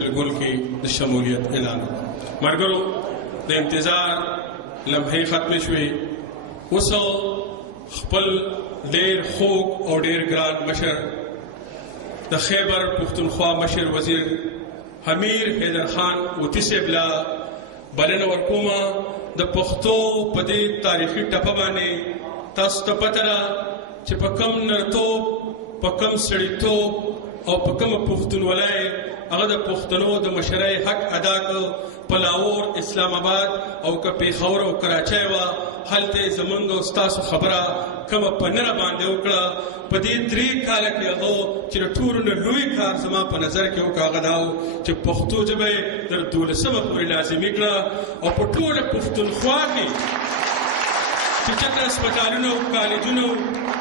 ګل کې د شمولیت اعلان مرګرو د انتظار لمحې ختم شوې. اوس خپل ډېر خوږ او ډېر ګران مشر د خیبر پښتونخوا مشر وزیر حمیر حیدر خان اوتي صاحب لا بلنه ورکومه د پښتو په دې تاریخي ټپه باندې تاسو ته پته ده چې په کم نرتوب په کم سړیتوب او په کم پښتونولۍ هغه د پښتنو د مشرۍ حق ادا کړ. په لاهور، اسلام آباد او که پیښور او کراچۍ وه، هلته یې زمونږ او ستاسو خبره کومه په نره باندې وکړه. په دې 3 کاله کې هغه چې د ټولو نه لوی کار زما په نظر کې وکړه هغه دا و چې پښتو ژبه یې تر 12مه پورې لازمي کړه او په ټوله پښتونخوا کې چې چېرته هسپتالونه او کالجونه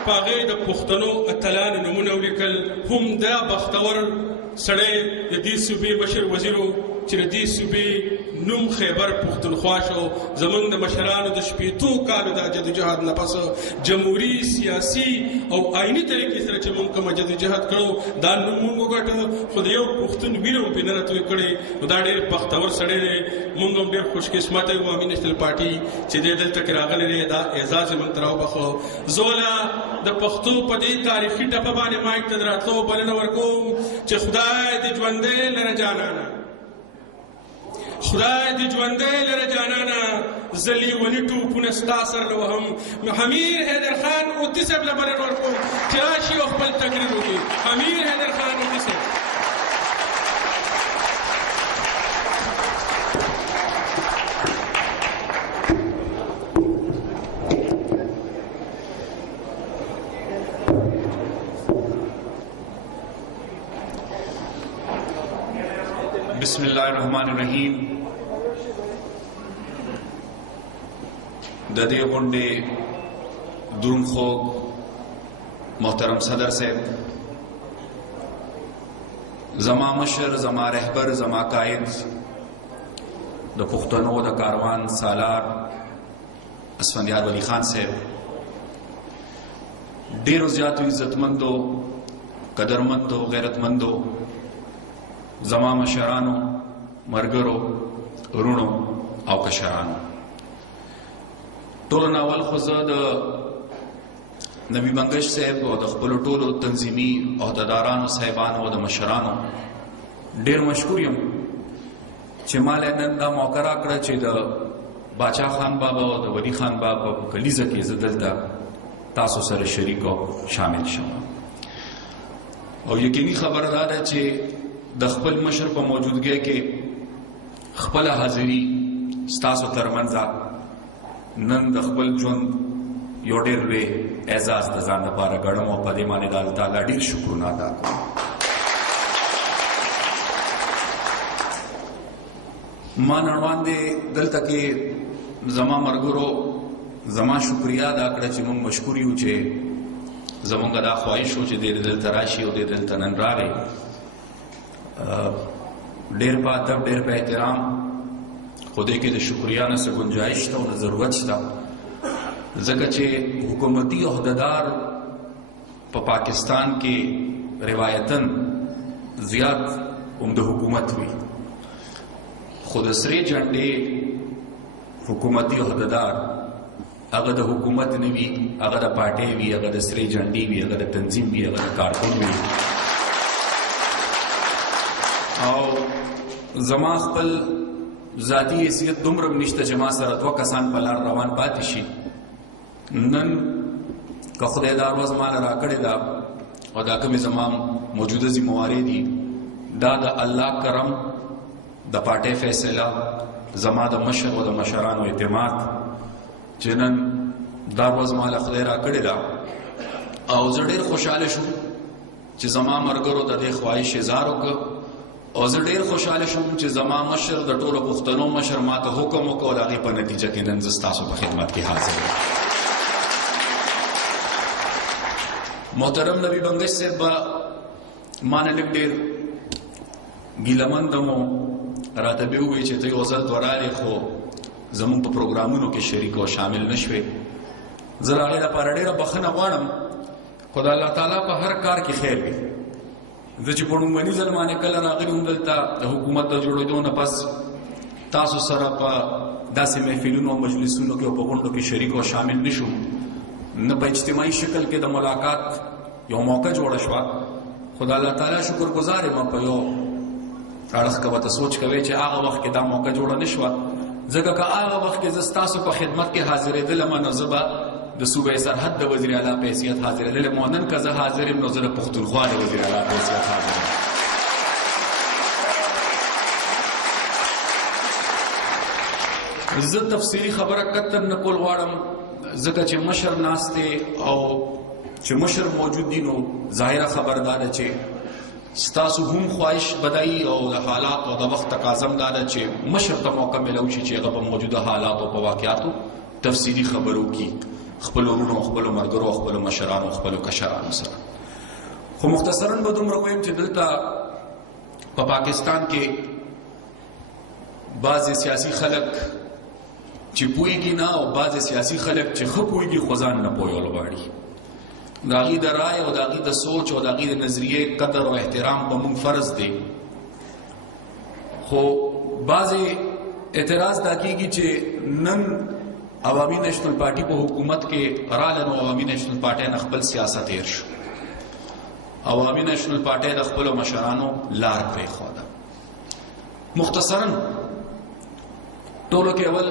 په هغې د پښتنو اتلانو نومونه ولیکل. هم دا بختور سړی د دې صوبې مشر وزیر و چې د دې صوبې نوم خیبر پښتونخوا شو. زمونږ د مشرانو د 80 کالو د جدوجهد نه پس جمهوري سیاسي او آئیني طریقې سره چې موږ کومه جدوجهد کړو دا نوم موږ وګټه، خو د یو پښتون وینه مو پرې نه راتوی کړې. نو دا ډېر بختور سړی دی. موږ هم ډېر خوشقسمته یو امین نیشنل پارټي چې دی دلته کې راغلی دی. دا اعزاز یې موږ ته راوبخه. زوله د پښتو په دې تاریخي ټپه باندې مایک ته د راتلو بلنه ورکوم چې خدای دې ژوندی لره جانانه، خدای دې ژوندی لره جانانه، زه لیوني ټوپونه ستا سر له وهم. حمیر حیدر خان اوتي صاحب له بلنه ورکوم چې راشي او خپل تقریر وکړي. حمیر حیدر خان اوتي صاحب. بسم الله الرحمن الرحیم. د دې غونډې درون خوږ محترم صدر صاحب، زما مشر، زما رهبر، زما قائد، د پښتنو د کاروان سالار اسفندیار ولی خان صاحب، ډیرو زیاتو عزتمندو، قدرمندو، غیرتمندو، زما مشرانو، مرګرو، رونو او کشرانو، ټولو ناول خو زه د نبی منګش صاحب او د خپلو ټولو تنظیمي عهدهدارانو صاحبانو او د مشرانو ډېر مشکور یم چې ما له نن دا موقع راکړه چې د باچا خان بابا او د ولی خان بابا په کلیزه کې زه دلته تاسو سره شریک او شامل شم. او یقیني خبره دا ده چې د خپل مشر په موجودګۍ کې خپل حاضری ستاسو ترمنځ نن د خپل ژوند یو ډېر لوی اعزاز د ځان لپاره ګڼم او په دې باندې د الله تعالی ډېر شکرونه ادا کوم. ما نن وړاندې دلته کې زما مرګرو زما شکریا ادا کړه چې موږ مشکور یو چې زمونږ دا خواهش و چې دې دلته راشي او دې دلته نن راغی. ډېر په ادب، ډېر په احترام، خو دې کې د شکریا نه څه ګنجایش شته او نه ضرورت شته، ځکه چې حکومتي عهدهدار په پاکستان کې روایتاً زیات د حکومت وي، خو د سرې جنډې حکومتي عهدهدار هغه د حکومت نه وي، هغه د پارټۍ وي، هغه د سرې جنډې وي، هغه د تنظیم وي، هغه د کارکون وي. او زما خپل ذاتی حیثیت دومره نشته چې ما سره 2 کسان په لار روان پاتې شي. نن که خدای دا ورځ ماله راکړې ده او دا کومې زما موجوده ذمهوارۍ دي، دا د الله کرم، د پارټۍ فیصله، زما د مشر او د مشرانو اعتماد چې نن دا ورځ ماله خدای راکړې ده. او زه ډېر خوشحاله شوم چې زما مرګرو د دې خواهش اظهار وکړ او زه ډېر خوشحاله شوم چې زما مشر د ټولو پښتنو مشر ما ته حکم وکړ او د هغې په نتیجه کې نن زه ستاسو په خدمت کې حاضر یم. محترم نبی منګش صاحب به ما نه لږ ډېر ګیلهمند و، راته به ووایي چې ته یو ځل دوه رالې خو زمونږ په پروګرامونو کې شریک او شامل نه شوې. زه د هغې لپاره ډېره بښنه غواړم، خو د الله تعالی په هر کار کې خیر وي. زه چې په لومړني ځل باندې کله راغلی وم دلته د حکومت د جوړېدو نه پس تاسو سره په داسې محفلونو او مجلسونو کې او په غونډو کې شریک او شامل نشوم، نه په اجتماعي شکل کې د ملاقات یو موقع جوړه شوه. خو د الله تعالی شکر ګزار یم په یو اړخ که به ته سوچ کوې چې هغه وخت کې دا موقع جوړه نه شوه، ځکه که هغه وخت کې زه ستاسو په خدمت کې حاضرېدلم نو زه به د صوبې سرحد د وزیر اعلی په حیثیت حاضرېدلم، او نن که زه حاضر یم نو زه د پښتونخوا د وزیر اعلی په حیثیت حاضر یم. زه تفصیلي خبره قطعا نه کول غواړم، ځکه چې مشر ناست دی او چې مشر موجود دي نو ظاهره خبر دا ده چې ستاسو هم خواهش بدایي او د حالات او د وخت تقاضا دا ده چې مشر ته موقع ملو شي چې هغه په موجوده حالات او په واقعاتو تفصیلي خبرو کی خپل ورونو، خپل ملګرو، خپل مشرانو، خپل کشرانو سره. خو مختصرا به دومره ویم چې دلته په پاکستان کې بعضې سیاسي خلک چې پوهېږي نه او بعضې سیاسي خلک چې ښه پوهېږي خو ځان نه پوهول غواړي. د هغې د رای او د هغې د سوچ او د هغې د نظریې قدر او احترام په موږ فرض دی. خو بعضې اعتراض دا کېږي چې نن عوامي نیشنل پارټي په حکومت کې راله نو عوامي نیشنل پارټۍ نه خپل سیاست هېر شو. عوامي نیشنل پارټۍ د خپلو مشرانو لار پرېښوده. مختصرا ټولو کې اول